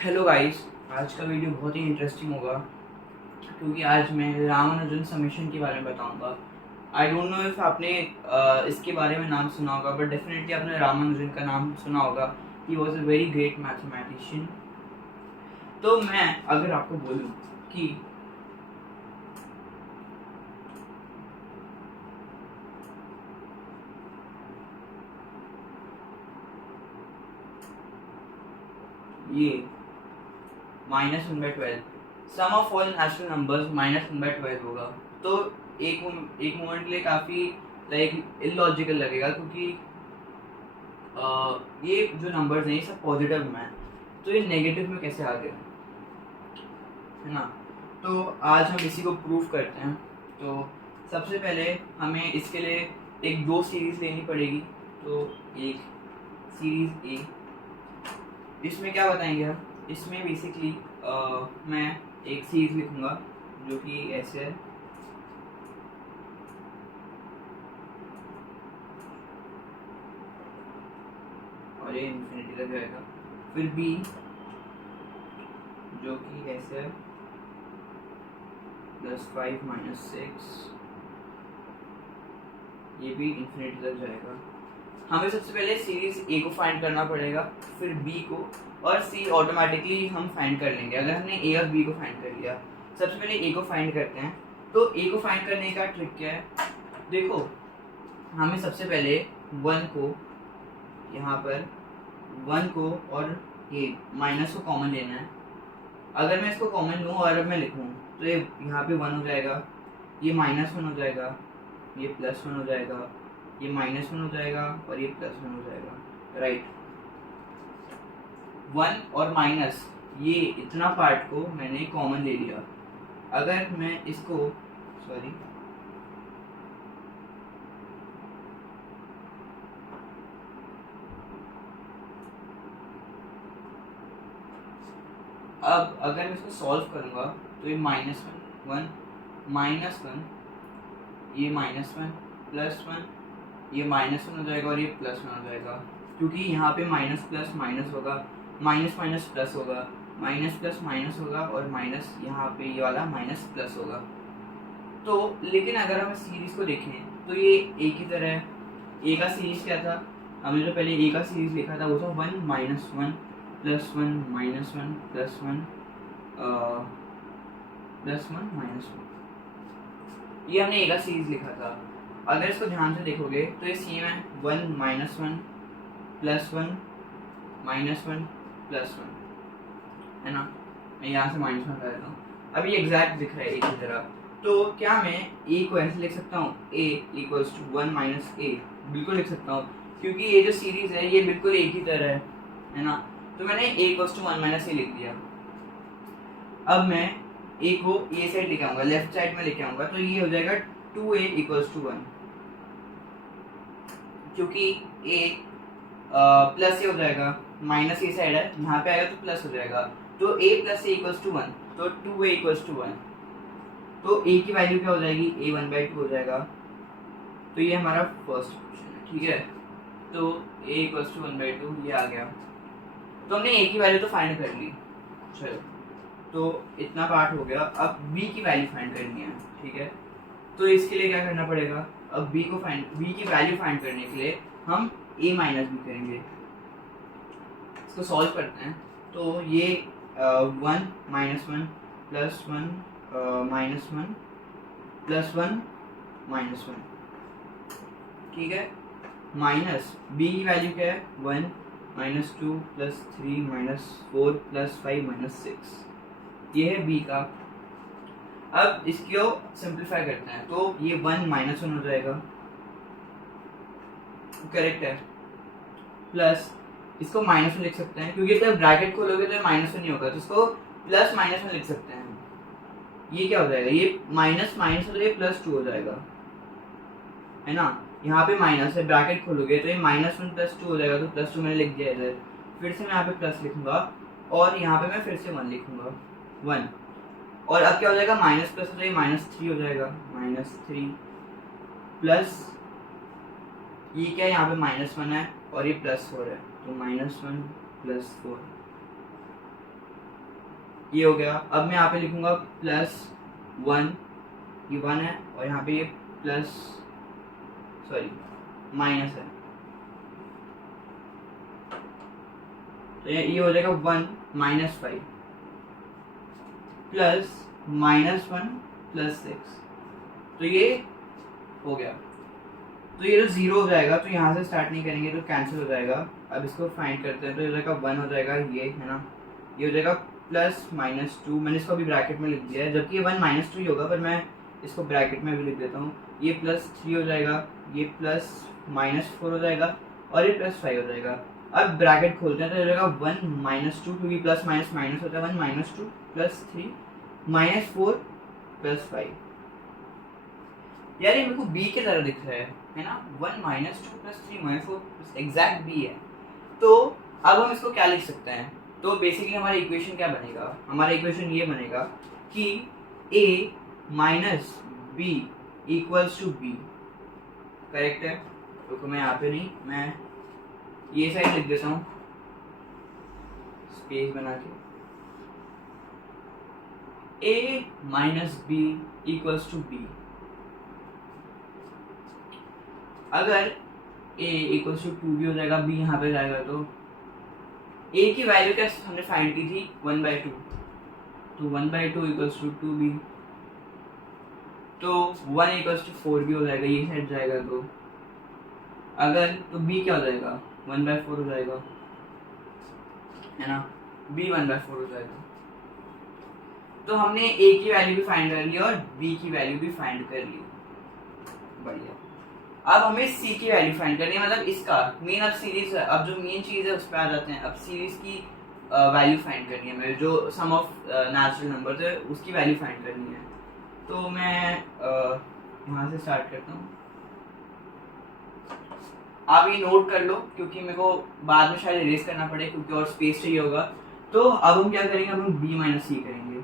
Hello guys, आज का video बहुत ही इंटरेस्टिंग होगा क्योंकि आज मैं रामानुजन समेशन के बारे में बताऊंगा। आई डोंट नो इफ आपने इसके बारे में नाम सुना होगा, बट डेफिनेटली आपने रामानुजन का नाम सुना होगा। He was a very great mathematician. तो मैं अगर आपको बोलूं कि ये -1/12 सम ऑफ ऑल नेचुरल नंबर्स -1/12 होगा, तो एक मोमेंट के लिए काफ़ी लाइक इलॉजिकल लगेगा क्योंकि ये जो नंबर्स हैं ये सब पॉजिटिव में है, तो ये नेगेटिव में कैसे आ गए, है ना। तो आज हम इसी को प्रूव करते हैं। तो सबसे पहले हमें इसके लिए एक दो सीरीज लेनी पड़ेगी। तो एक सीरीज ए, इसमें क्या बताएंगे हम, इसमें बेसिकली मैं एक सीरीज लिखूंगा जो कि ऐसे है। और ये इन्फिनिटी तक जाएगा। फिर बी जो कि ऐसे है +5 -6, ये भी इन्फिनिटी तक जाएगा। हमें सबसे पहले सीरीज ए को फाइंड करना पड़ेगा, फिर बी को, और सी ऑटोमेटिकली हम फाइंड कर लेंगे अगर हमने ए और बी को फाइंड कर लिया। सबसे पहले ए को फाइंड करते हैं। तो ए को फाइंड करने का ट्रिक क्या है, देखो हमें सबसे पहले 1 को यहाँ पर 1 को और ये माइनस को कॉमन लेना है। अगर मैं इसको कॉमन लूँ और अब मैं लिखूँ तो ये यहाँ पे 1 हो जाएगा, ये -1 हो जाएगा, ये +1 हो जाएगा, ये -1 हो जाएगा और ये +1 हो जाएगा, राइट। 1 और माइनस ये इतना पार्ट को मैंने कॉमन ले लिया। अगर मैं इसको सॉरी अब अगर मैं इसको सॉल्व करूंगा तो ये -1 1 -1, ये -1 +1, ये -1 हो जाएगा और ये +1 हो जाएगा, क्योंकि यहाँ पे माइनस प्लस माइनस होगा, माइनस माइनस प्लस होगा, माइनस प्लस माइनस होगा और माइनस यहाँ पे ये वाला माइनस प्लस होगा। तो लेकिन अगर हम सीरीज को देखें तो ये ए की तरह है। ए का सीरीज क्या था, हमने जो पहले ए का सीरीज लिखा था वो था 1 -1 +1 -1 +1 +1 -1, ये हमने ए का सीरीज लिखा था। अगर इसको ध्यान से देखोगे तो ये सेम है, 1 -1 +1 -1 +1, है ना। मैं यहाँ से -1 हटा देता हूँ। अब ये एग्जैक्ट दिख रहा है ए की तरह। तो क्या मैं ए को ऐसे लिख सकता हूँ, a = 1 - a, बिल्कुल लिख सकता हूँ, क्योंकि ये जो सीरीज है ये बिल्कुल ए की तरह है ना। तो मैंने a = 1 - a लिख दिया। अब मैं a को ए साइड लेके आऊंगा, लेफ्ट साइड में लेके आऊंगा, तो ये हो जाएगा 2a = 1, क्योंकि a प्लस ए हो जाएगा, माइनस ए साइड है, यहाँ पे आएगा तो प्लस हो जाएगा, तो a + a = 1, तो 2a = 1। तो a की वैल्यू क्या हो जाएगी, a 1/2 हो जाएगा। तो ये हमारा फर्स्ट क्वेश्चन है, ठीक है। तो a = 1/2 ये आ गया। तो हमने a की वैल्यू तो फाइंड कर ली, चलो तो इतना पार्ट हो गया। अब b की वैल्यू फाइंड करनी है, ठीक है। तो इसके लिए क्या करना पड़ेगा, अब b की वैल्यू फाइंड करने के लिए हम a - b करेंगे। इसको सॉल्व करते हैं। तो ये 1 - 1 +1 -1 +1 -1, ठीक है। माइनस b की वैल्यू क्या है, 1 -2 +3 -4 +5 -6, ये है b का। अब इसको सिंप्लीफाई करते हैं, तो ये 1 -1 हो जाएगा, करेक्ट है, प्लस इसको -1 लिख सकते हैं, क्योंकि जब ब्रैकेट खोलोगे तो -1 ही होगा, तो इसको +-1 लिख सकते हैं। ये क्या हो जाएगा, ये माइनस माइनस हो जाएगा, +2 हो जाएगा, है ना। यहाँ पे माइनस है, ब्रैकेट खोलोगे तो ये -1 +2 हो जाएगा, तो +2 मैंने लिख दिया इधर। फिर से मैं यहाँ पे प्लस लिखूंगा और यहाँ पे मैं फिर से 1 लिखूंगा, 1। और अब क्या हो जाएगा, माइनस प्लस हो जाएगा, -3 हो जाएगा, -3 प्लस ये क्या है, यहाँ पे -1 है और ये +4 है, तो -1 +4, ये हो गया। अब मैं यहाँ पे लिखूंगा +1, ये 1 है, और यहाँ पे ये माइनस है, तो ये हो जाएगा 1 - 5 प्लस -1 + 6, तो ये हो गया। तो ये जो 0 हो जाएगा, तो यहाँ से स्टार्ट नहीं करेंगे तो कैंसिल हो जाएगा। अब इसको फाइंड करते हैं, तो ये हो जाएगा 1 हो जाएगा, ये है ना, ये हो जाएगा +-2, मैंने इसको अभी ब्रैकेट में लिख दिया है, जबकि ये 1 - 2 ही होगा, पर मैं इसको ब्रैकेट में भी लिख देता हूँ। ये +3 हो जाएगा, ये +-4 हो जाएगा, और ये +5 हो जाएगा। अब ब्रैकेट खोलते हैं, तो हो जाएगा 1 - 2, क्योंकि प्लस माइनस माइनस होता है, 1 - 2 + 3 -4 + 5। यार ये मेरे को b की तरह दिख रहा है ना, 1 - 2 + 3 -4 एग्जैक्ट b है। तो अब हम इसको क्या लिख सकते हैं? तो बेसिकली हमारा इक्वेशन क्या बनेगा? हमारा इक्वेशन ये बनेगा कि a - b = b। करेक्ट है? तो मैं यहाँ पे नहीं, मैं ये साइड लिख देता हूँ स्पेस बना के, a - b = b। अगर a = 2 भी हो जाएगा, b यहाँ पे जाएगा, तो a की वैल्यू क्या हमने फाइंड की थी? 1/2, तो 1/2 = 2b। तो 1 = 4 भी हो जाएगा, ये साइड जाएगा, तो अगर तो b क्या हो जाएगा? 1/4 हो जाएगा, है ना, b 1/4 हो जाएगा। तो हमने a की वैल्यू भी फाइंड कर ली और b की वैल्यू भी फाइंड कर ली। बढ़िया। अब हमें c की वैल्यू फाइंड करनी है, मतलब इसका मेन, अब सीरीज, अब जो मेन चीज है उस पर आ जाते हैं। अब सीरीज की वैल्यू फाइंड करनी है हमें, जो सम ऑफ नेचुरल नंबर है उसकी वैल्यू फाइंड करनी है। तो मैं यहाँ से स्टार्ट करता हूँ, आप ये नोट कर लो, क्योंकि मेरे को बाद में शायद इरेज करना पड़े, क्योंकि और स्पेस चाहिए होगा। तो अब हम क्या करेंगे? अब हम b - c करेंगे।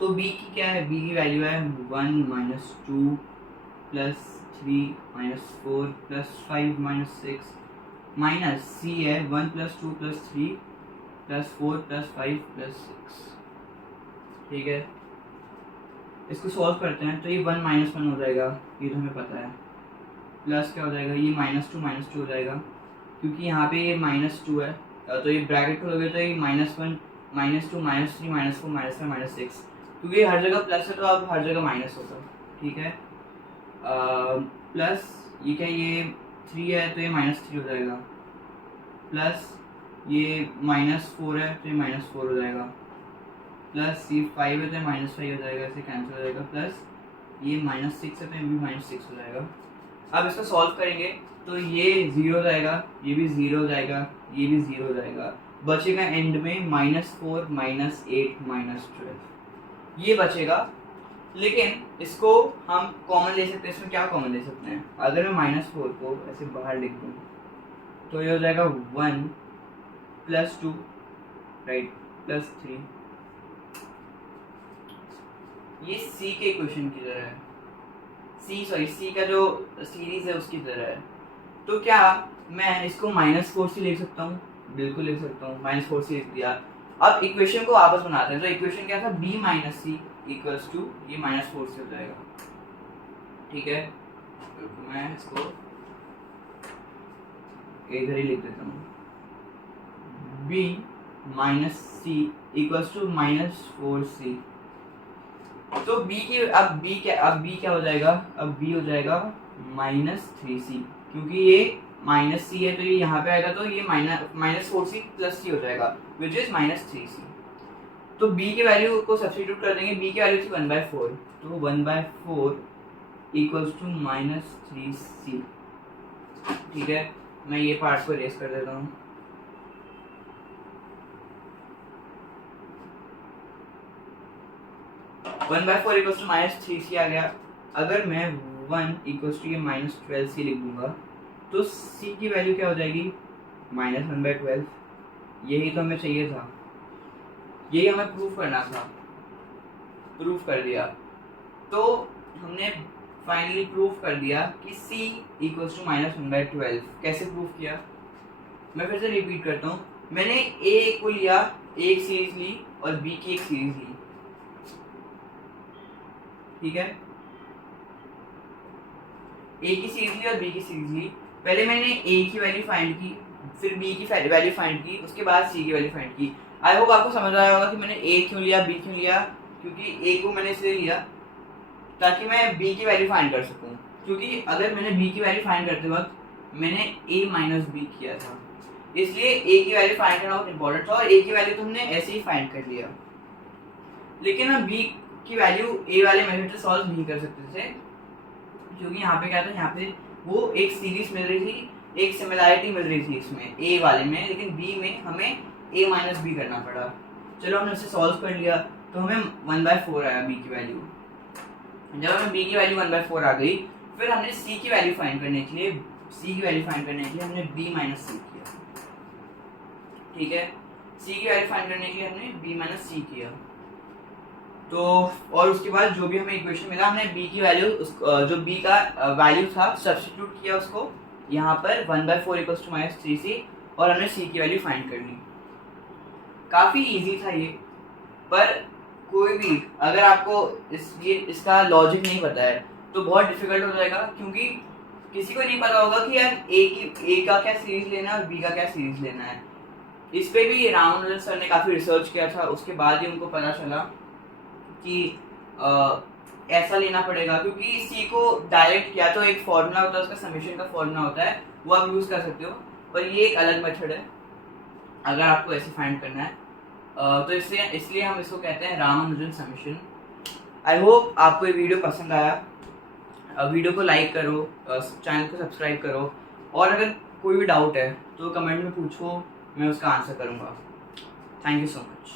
तो b की क्या है? b की वैल्यू है 1 - 2 + 3 - 4 + 5 - 6 माइनस c है 1 + 2 + 3 + 4 + 5 + 6। ठीक है, इसको सॉल्व करते हैं, तो ये 1 - 1 हो जाएगा, ये तो हमें पता है। प्लस क्या हो जाएगा? ये -2 - 2 हो जाएगा, क्योंकि यहाँ पे ये -2 है, तो ये ब्रैकेट खोलोगे तो ये -1 - 2 - 3 - 4 - 5 - 6, क्योंकि हर जगह प्लस है तो अब हर जगह माइनस होगा। ठीक है, प्लस ये क्या, ये 3 है तो ये -3 हो जाएगा, प्लस ये -4 है तो ये -4 हो जाएगा, प्लस ये 5 है तो ये -5 हो जाएगा, ऐसे कैंसिल हो जाएगा, प्लस ये -6 है तो ये भी -6 हो जाएगा। अब इसको सॉल्व करेंगे तो ये 0 हो जाएगा, ये भी 0 हो जाएगा, ये भी 0 हो जाएगा, बचेगा एंड में -4 - 8 - 12 ये बचेगा। लेकिन इसको हम कॉमन ले सकते हैं। इसमें क्या कॉमन ले सकते हैं? अगर मैं -4 को ऐसे बाहर लिख दूँ तो ये हो जाएगा 1 + 2 राइट +3। ये c के इक्वेशन की तरह है, c का जो सीरीज है उसकी तरह है। तो क्या मैं इसको -4 से लिख सकता हूँ? बिल्कुल लिख सकता हूँ, -4 से लिख दिया। अब इक्वेशन को वापस बनाते हैं, तो इक्वेशन क्या था? b - c = ये -4 से हो जाएगा। ठीक है, तो मैं इसको इधर ही लिख देता हूँ, b - c = -4c। तो b की अब b क्या हो जाएगा? अब b हो जाएगा -3c, क्योंकि ये -c है तो ये यहाँ पे आएगा, तो ये -4c + c हो जाएगा, विच इज -3c। तो b की वैल्यू को सब्स्टिट्यूट कर देंगे। b की वैल्यू थी 1/4, तो 1/4 = -3c। ठीक है, मैं ये पार्ट को इरेज कर देता हूँ। (1/4 = -3c आ गया। अगर मैं 1 = ये -12c लिख दूंगा तो c की वैल्यू क्या हो जाएगी? -1/12। यही तो हमें चाहिए था, यही हमें प्रूफ करना था, प्रूफ कर दिया। तो हमने फाइनली प्रूफ कर दिया कि c = -1/12। कैसे प्रूफ किया? मैं फिर से रिपीट करता हूँ, मैंने ए को लिया, एक सीरीज ली और बी की एक सीरीज ली, ठीक है। ए की सीरीज ली और बी की सीरीज ली। पहले मैंने ए की वैल्यू फाइंड की, फिर बी की वैल्यू फाइंड की, उसके बाद सी की वैल्यू फाइंड की। आई होप आपको समझ आया होगा कि मैंने ए क्यों लिया, बी क्यों लिया। क्योंकि ए को मैंने इसलिए लिया ताकि मैं बी की वैल्यू फाइंड कर सकूं, क्योंकि अगर मैंने बी की वैल्यू फाइंड करते वक्त मैंने ए माइनस बी किया था, इसलिए ए की वैल्यू फाइंड करना बहुत इंपॉर्टेंट था। और ए की वैल्यू तो हमने ऐसे ही फाइंड कर लिया, लेकिन हम बी की वैल्यू ए वाले मेथड से सॉल्व नहीं कर सकते थे, क्योंकि यहाँ पे क्या था, यहाँ पे वो एक सीरीज मिल रही थी, एक सिमिलैरिटी मिल रही थी इसमें ए वाले में, लेकिन बी में हमें ए माइनस बी करना पड़ा। चलो हमने इसे सॉल्व कर लिया, तो हमें 1/4 आया बी की वैल्यू। जब हमें बी की वैल्यू 1/4 आ गई, फिर हमने सी की वैल्यू फाइंड करने के लिए हमने बी माइनस सी किया, ठीक है। सी की वैल्यू फाइंड करने के लिए हमने बी माइनस सी किया। तो और उसके बाद जो भी हमें इक्वेशन मिला, हमने बी की वैल्यू, जो बी का वैल्यू था सब्स्टिट्यूट किया उसको यहाँ पर 1/4 इक्वल्स टू -3c, और हमने सी की वैल्यू फाइंड कर ली। काफ़ी इजी था ये, पर कोई भी अगर आपको इसका लॉजिक नहीं पता है तो बहुत डिफिकल्ट हो जाएगा, क्योंकि किसी को नहीं पता होगा कि यार ए का क्या सीरीज लेना है और बी का क्या सीरीज लेना है। इस पे भी रामनुजन सर ने काफ़ी रिसर्च किया था, उसके बाद ही उनको पता चला कि ऐसा लेना पड़ेगा, क्योंकि सी को डायरेक्ट किया तो एक फॉर्मूला होता है, उसका समेशन का फॉर्मूला होता है, वो आप यूज़ कर सकते हो, पर ये एक अलग मेथड है अगर आपको ऐसे फाइंड करना है। तो इसलिए हम इसको कहते हैं रामानुजन समेशन। आई होप आपको ये वीडियो पसंद आया। वीडियो को लाइक करो, चैनल को सब्सक्राइब करो, और अगर कोई भी डाउट है तो कमेंट में पूछो, मैं उसका आंसर करूँगा। Thank you so much.